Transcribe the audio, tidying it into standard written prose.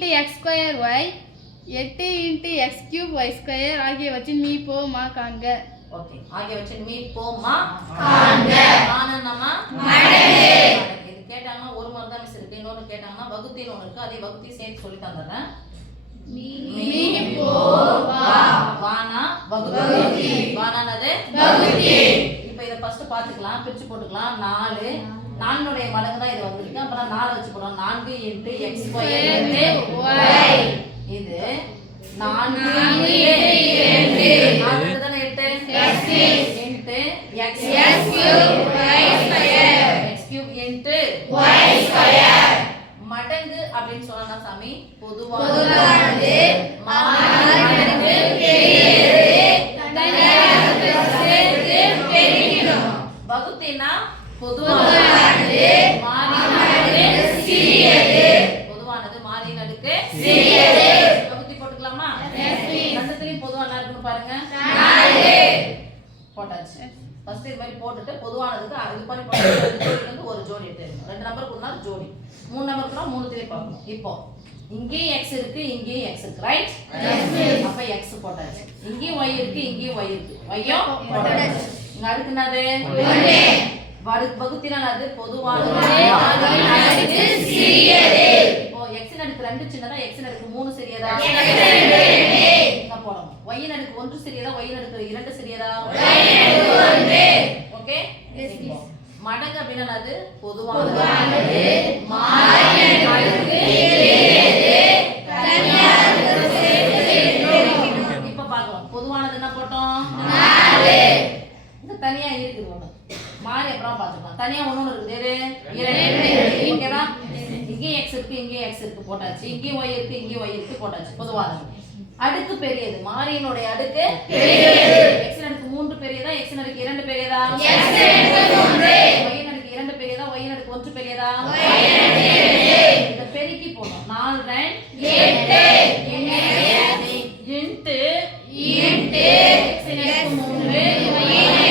× x2y 8 × x³ y² ஆகியவற்றின் மீப்போமா காண்க. Okay, ஆகியவற்றின் மீப்போமா காண்க. ஆனந்தமா மடங்கு. இது கேட்டாங்கன்னா ஒரு மாதிரி தான் மிஸ் இருக்கு. இன்னொரு கேட்டாங்கன்னா வகுத்தின்னு ஒன்று இருக்கு. அதே வகுத்தி சேர்த்து சொல்லி தந்துடுறேன். வானா வகுத்தி. வானானது வகுத்தி. இப்போ இதை ஃபர்ஸ்ட் பார்த்துக்கலாம், பிரிச்சு போட்டுக்கலாம். 4 4னுடைய மடங்கு தான் இது வந்திருக்கு. அப்புறம் 4 வச்சு போடுறோம். 4 × x² y. இது 4 × 2 தானே 8 x x³ y² மடங்கு அப்படின்னு சொன்னா சாமி பொதுவானது மாறினது பெரியது தனியாக சேர்த்து பெருகிடும். வகுத்தினா பொதுவானது மாறினது சிறியது. பொதுவானது மாறினதுக்கு சிறியது. வகுத்தி போட்டுக்கலாமா? ரெண்டுத்துலயும் பொதுவான இருக்குன்னு பாருங்க. 4 போட்டாச்சு. ஃபர்ஸ்ட் இது மாதிரி போட்டுட்டு பொதுவானதுக்கு இது மாதிரி போட்டு ஒரு ஜோடி எடுத்துக்கணும். 2 நம்பருக்கு ஒரு நாள் ஜோடி, 3 நம்பருக்குனா 3 பார்க்கணும். இப்போ இங்கேயும் x இருக்கு, இங்கேயும் x இருக்கு, ரைட்? அப்ப x போட்டாச்சு. இங்கேயும் y இருக்கு, இங்கேயும் y இருக்கு, y-யும் போட்டாச்சு. இங்க அடுத்து என்னது? வகுத்தினா அது பொதுவானது மாறினது சிறியது. இப்போ x ன் அடுக்கு 2 சின்னதா, x ன் அடுக்கு 3 சிறியதா? இங்க போடணும். y ன் அடுக்கு 1 சிறியதா, y ன் அடுக்கு 2 சிறியதா? ஓகே, மடங்கு அப்படின்னா அது பொதுவானது மாறினதுக்கு சிறியது தனியாக சேர்த்து பெருகிடும். இப்ப பார்க்கலாம். பொதுவானது என்ன போட்டோம்? 4. இது தனியா இருக்குது ஒண்ணு. மாறி அப்புறம் பார்த்துக்கலாம். தனியா ஒண்ணு இருக்குது. 2 ஓகேவா? இங்கேயும் x இருக்கு, இங்கேயும் x இருக்கு போட்டாச்சு. இங்கேயும் y இருக்கு, இங்கேயும் y இருக்கு போட்டாச்சு. பொதுவானது. அடுக்கு பெரியது. மாறியினுடைய அடுக்கு பெரியது. x ன் அடுக்கு 3 பெரியதா, x ன் அடுக்கு 2 பெரியதா? x ன் அடுக்கு 3. y ன் அடுக்கு 2 பெரியதா, y ன் அடுக்கு 1 பெரியதா? y ன் அடுக்கு 2. இத பெருக்கி போடணும். 4 2 8 × x ன் அடுக்கு 3 y ன்